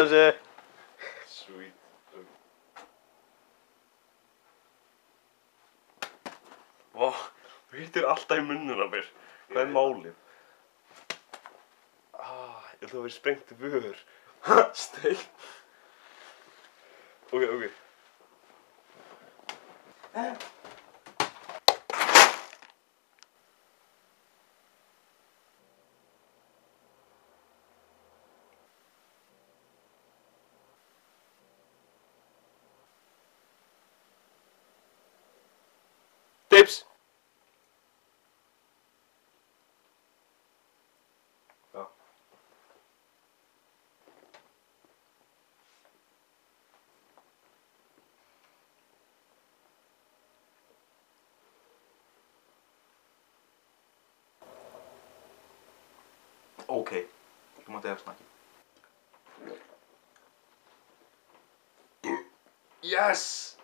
Þessi. Sweet. Vá, þú hittir alltaf í munnuna mér. Hvað er málið? Ég ætla að vera sprengt vör. Steik. Ok. Tips! Já. Ok, þú mátti eftir snakki. Yes!